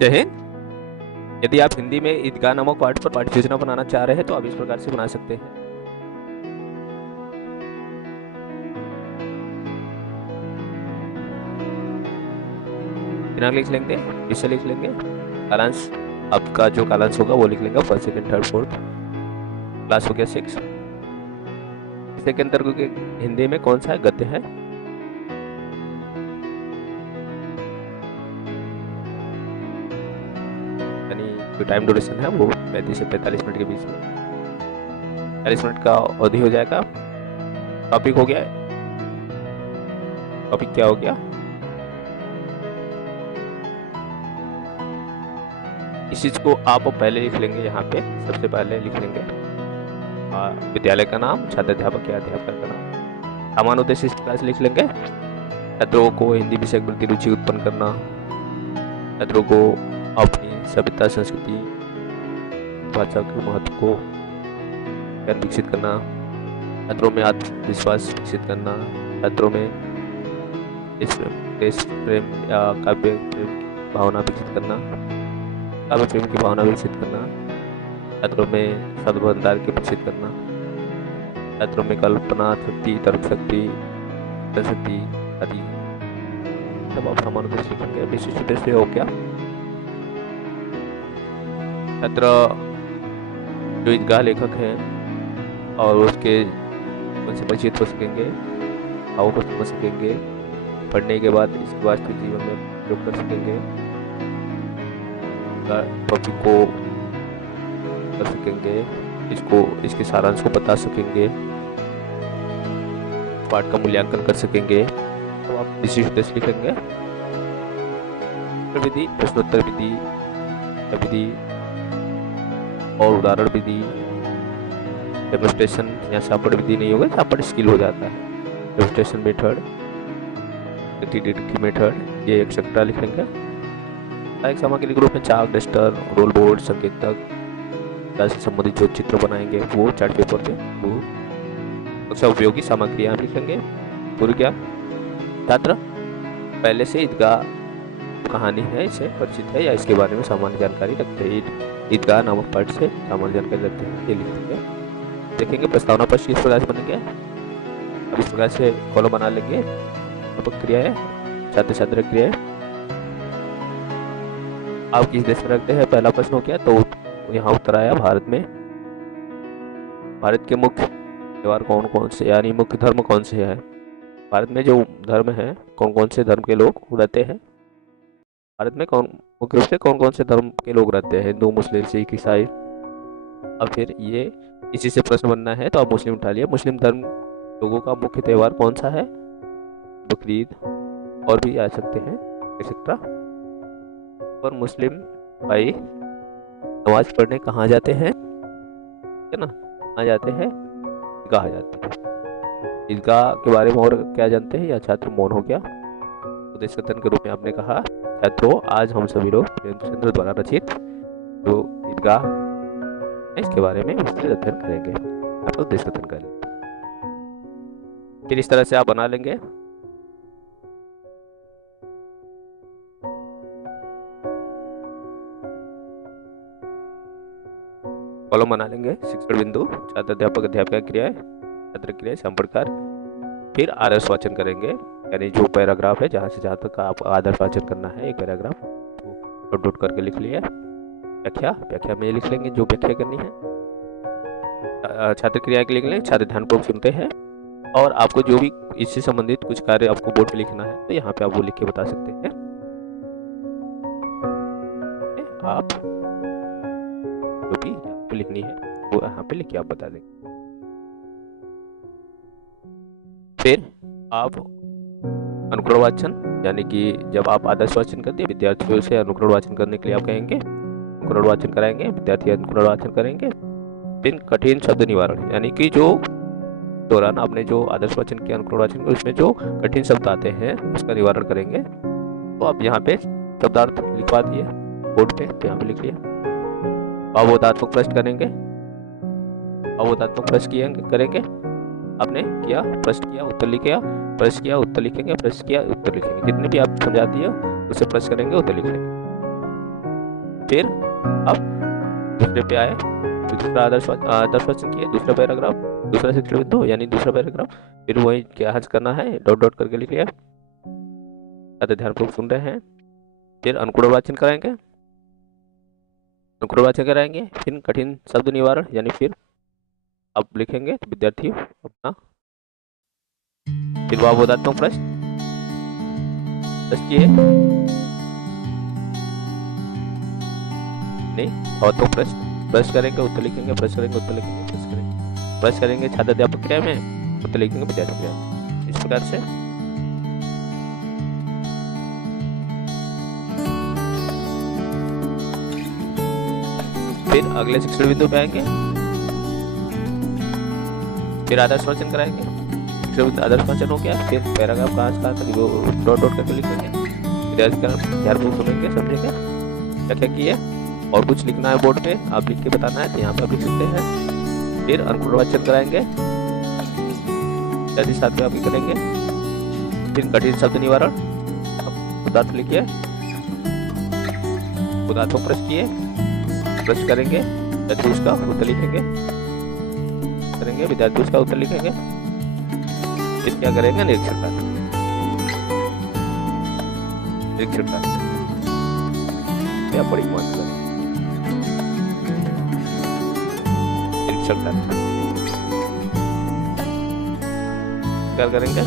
जय हिंद। यदि आप हिंदी में ईदगाह नामक पाठ पर पाठ्य योजना बनाना चाह रहे हैं तो आप इस प्रकार से बना सकते हैं। दिनांक लिख लेंगे, विषय लिख लेंगे, कालांश आपका जो कालांश होगा वो लिख लेंगे, first second third fourth. Class हो गया 6। विषय के अंतर्गत हिंदी में कौन सा गद्य है? यानी जो टाइम ड्यूरेशन है वो 35 से 45 मिनट के बीच में, 40 मिनट का अवधि हो जाएगा। टॉपिक हो गया, टॉपिक क्या हो गया? इस चीज को आप पहले लिख लेंगे, यहाँ पे सबसे पहले लिख लेंगे विद्यालय का नाम, छात्र अध्यापक या अध्यापक का नाम, सामान्य उद्देश्य इस प्रकार से लिख लेंगे। छात्रों को हिंदी विषय के प्रति रुचि उत्पन्न करना, छात्रों को अपनी सभ्यता संस्कृति भाषा के महत्व को ज्ञान विकसित करना, छात्रों में आत्मविश्वास विकसित करना, छात्रों में देश प्रेम या काव्य प्रेम की भावना विकसित करना, काव्य प्रेम की भावना विकसित करना, छात्रों में शब्द भंडार के विकसित करना, छात्रों में कल्पना शक्ति, तर्क शक्ति, शक्ति आदि सब आप सामान्य उद्देश्य लिखेंगे। विशिष्ट उद्देश्य हो क्या? छात्र जो ईदगाह लेखक हैं और उसके उनसे परिचित हो सकेंगे, भावों को समझ सकेंगे, पढ़ने के बाद इसके वास्तविक जीवन में प्रयोग कर सकेंगे, टॉपिक को कर सकेंगे, इसके सारांश को बता सकेंगे, पाठ का मूल्यांकन कर सकेंगे। तो आप विशिष्ट उद्देश्य लिखेंगे। विधि, प्रश्नोत्तर विधि, विधि और उदाहरण विधि, डेमोन्स्ट्रेशन या सापड़ विधि नहीं होगा, सापड़ स्किल हो जाता है। डेमोन्स्ट्रेशन मेथड, मेथड, ये एक्सेट्रा लिख लेंगे। सहायक सामग्री के रूप में चाक, डस्टर, रोल बोर्ड, संकेतक से संबंधित जो चित्र बनाएंगे वो चार्ट पेपर पे, वो कक्षा उपयोगी सामग्रियां लिखेंगे। पूर्व क्या छात्र पहले से ईदगाह कहानी है, इससे परिचित है या इसके बारे में सामान्य जानकारी रखते हैं? ईदगाह नामक पाठ से सामान्य जानकारी रखते हैं, ये लिखेंगे। देखेंगे प्रस्तावना पत्र किस प्रकार से बनेंगे। अब इस प्रकार से कॉलम बना लेंगे। क्रिया है, छात्र छात्र क्रिया है। आप किस देश में रखते हैं? पहला प्रश्न हो गया, तो यहाँ उत्तर आया भारत में। भारत के मुख्य त्योहार कौन कौन से, यानी मुख्य धर्म कौन से है? भारत में जो धर्म है, कौन कौन से धर्म के लोग रहते हैं? भारत में मुख्य रूप से कौन कौन से धर्म के लोग रहते हैं? हिंदू, मुस्लिम, सिख, ईसाई। अब फिर ये इसी से प्रश्न बनना है तो आप मुस्लिम उठा लिया। मुस्लिम धर्म लोगों का मुख्य त्योहार कौन सा है? बकरीद, और भी आ सकते हैं एक्सेट्रा। और मुस्लिम भाई नमाज पढ़ने कहाँ जाते हैं, है ना? कहाँ जाते हैं? ईदगाह जाते हैं। ईदगाह के बारे में और क्या जानते हैं? या छात्र मौन हो गया। उद्देश्य कथन के रूप में आपने कहा, छात्रों आज हम सभी लोग प्रेमचंद्र द्वारा रचित जो ईदगाह है इसके बारे में विस्तृत अध्ययन करेंगे। आप उद्देश्य कथन करेंगे। फिर इस तरह से आप बना लेंगे। कॉलम बना लेंगे। शिक्षण बिंदु, छात्र अध्यापक अध्यापिका क्रियाएं, छात्र क्रियाएं, संपर्कार। फिर आदर्श वाचन करेंगे, यानी जो पैराग्राफ है जहाँ से जहाँ तक आप आदर्श वाचन करना है, एक पैराग्राफ नोट नोट करके लिख लिया। व्याख्या में लिख लेंगे जो व्याख्या करनी है। छात्र क्रिया के लिख लेंगे, छात्र ध्यानपूर्वक सुनते हैं। और आपको जो भी इससे संबंधित कुछ कार्य आपको बोर्ड पे लिखना है तो यहाँ पे आप वो लिख के बता सकते हैं। आप जो भी लिखनी है वो यहाँ पे लिख के आप बता देंगे। फिर आप अनुकरण वाचन, यानी कि जब आप आदर्श वाचन करते हैं विद्यार्थियों से अनुकरण वाचन करने के लिए आप कहेंगे, अनुकरण वाचन कराएंगे, विद्यार्थी अनुकरण वाचन करेंगे। फिर कठिन शब्द निवारण, यानी कि जो दौरान आपने जो आदर्श वाचन किया, अनुकरण वाचन किया, उसमें जो कठिन शब्द आते हैं उसका निवारण करेंगे। तो आप यहाँ पे शब्दार्थ लिखवा दिए बोर्ड पे, तो यहाँ पे लिख लिया। अवबोधात्मक प्रश्न करेंगे, अवबोधात्मक प्रश्न करेंगे। आपने किया, प्रश्न किया, उत्तर लिखा, प्रश्न किया, उत्तर लिखेंगे, प्रश्न किया, उत्तर लिखेंगे। जितने भी आप समझा दिए उससे प्रश्न करेंगे, उत्तर लिखेंगे। फिर अब दूसरे पे आए, दूसरा आदर्श वचन किए, दूसरा पैराग्राफ, दूसरा शिक्षण बिंदु यानी दूसरा पैराग्राफ, फिर वही क्या हज करना है, डॉट डॉट करके लिख लिया। ध्यानपूर्वक सुन रहे हैं। फिर अनुकूल वाचन कराएंगे, अनुकूल वाचन कराएंगे, फिर कठिन शब्द निवारण यानी फिर अब लिखेंगे तो विद्यार्थी अपना फिर वावोदात्मक प्रश्न किए नहीं भावात्मक प्रश्न करेंगे, उत्तर लिखेंगे, प्रश्न करेंगे, उत्तर लिखेंगे, प्रश्न करेंगे छात्र अध्यापक क्रिया में, उत्तर लिखेंगे विद्यार्थी क्रिया में। इस प्रकार से फिर अगले शिक्षण बिंदु पे आएंगे, फिर आदर्श वाचन कराएंगे। शिक्षण बिंदु आदर्श वाचन हो गया, फिर पैराग्राफ कहाँ से कहाँ तक वो डॉट डॉट करके लिखेंगे, विद्यार्थी ध्यानपूर्वक सुनेंगे, समझेंगे क्या क्या किए, और कुछ लिखना है बोर्ड पे आप लिख के बताना है तो यहाँ पे आप लिख सकते हैं। फिर अनुकूल वाचन कराएंगे, विद्यार्थी साथ में आप करेंगे। फिर कठिन शब्द निवारण, पदार्थ लिखिए, पदार्थों प्रश्न किए, प्रश्न करेंगे, विद्यार्थी उसका उत्तर लिखेंगे, विद्यार्थी उसका उत्तर लिखेंगे। फिर क्या करेंगे, निरीक्षण का बड़ी महत्व क्या करेंगे,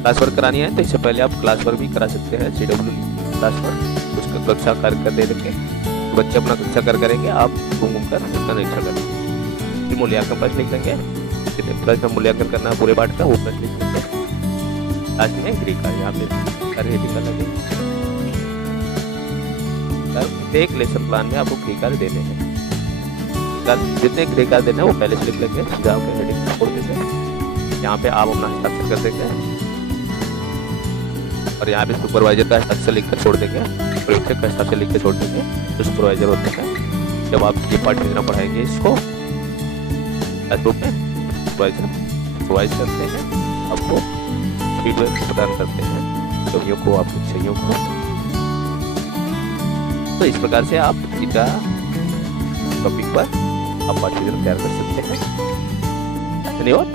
क्लास वर्क करानी है तो इससे पहले आप क्लास वर्क भी करा सकते हैं, CW क्लास वर्क, उसका कक्षा कार्य कर दे देंगे, बच्चे अपना कक्षा कार्य करेंगे, आप घूम कर उसका निरीक्षण करेंगे। फिर मूल्यांकन प्रश्न लिख देंगे, कितने प्रश्न मूल्यांकन करना है पूरे पाठ का वो प्रश्न लिख देंगे। लास्ट में गृह कार्य यहाँ पे कार्य हेडिंग कर लगे, एक लेसन प्लान में आपको गृह कार्य देने हैं, जितने गृह कार्य देने हैं वो पहले से लिख लेंगे, सुझाव के हेडिंग छोड़ देंगे, यहाँ पे आप अपना हस्ताक्षर कर देंगे और यहाँ पे सुपरवाइजर का हस्ताक्षर लिख कर छोड़ देंगे, परीक्षक का हस्ताक्षर लिख कर छोड़ देंगे, जो सुपरवाइजर होते हैं। जब आप ये पाठ योजना पढ़ाएंगे इसको क्लासरूम में सुपरवाइज करते हैं, आपको फीडबैक प्रदान करते हैं छवियों को, आपकी विषयों को। तो इस प्रकार से आप इनका टॉपिक पर आप पाठ्यक्रम तैयार कर सकते हैं। धन्यवाद।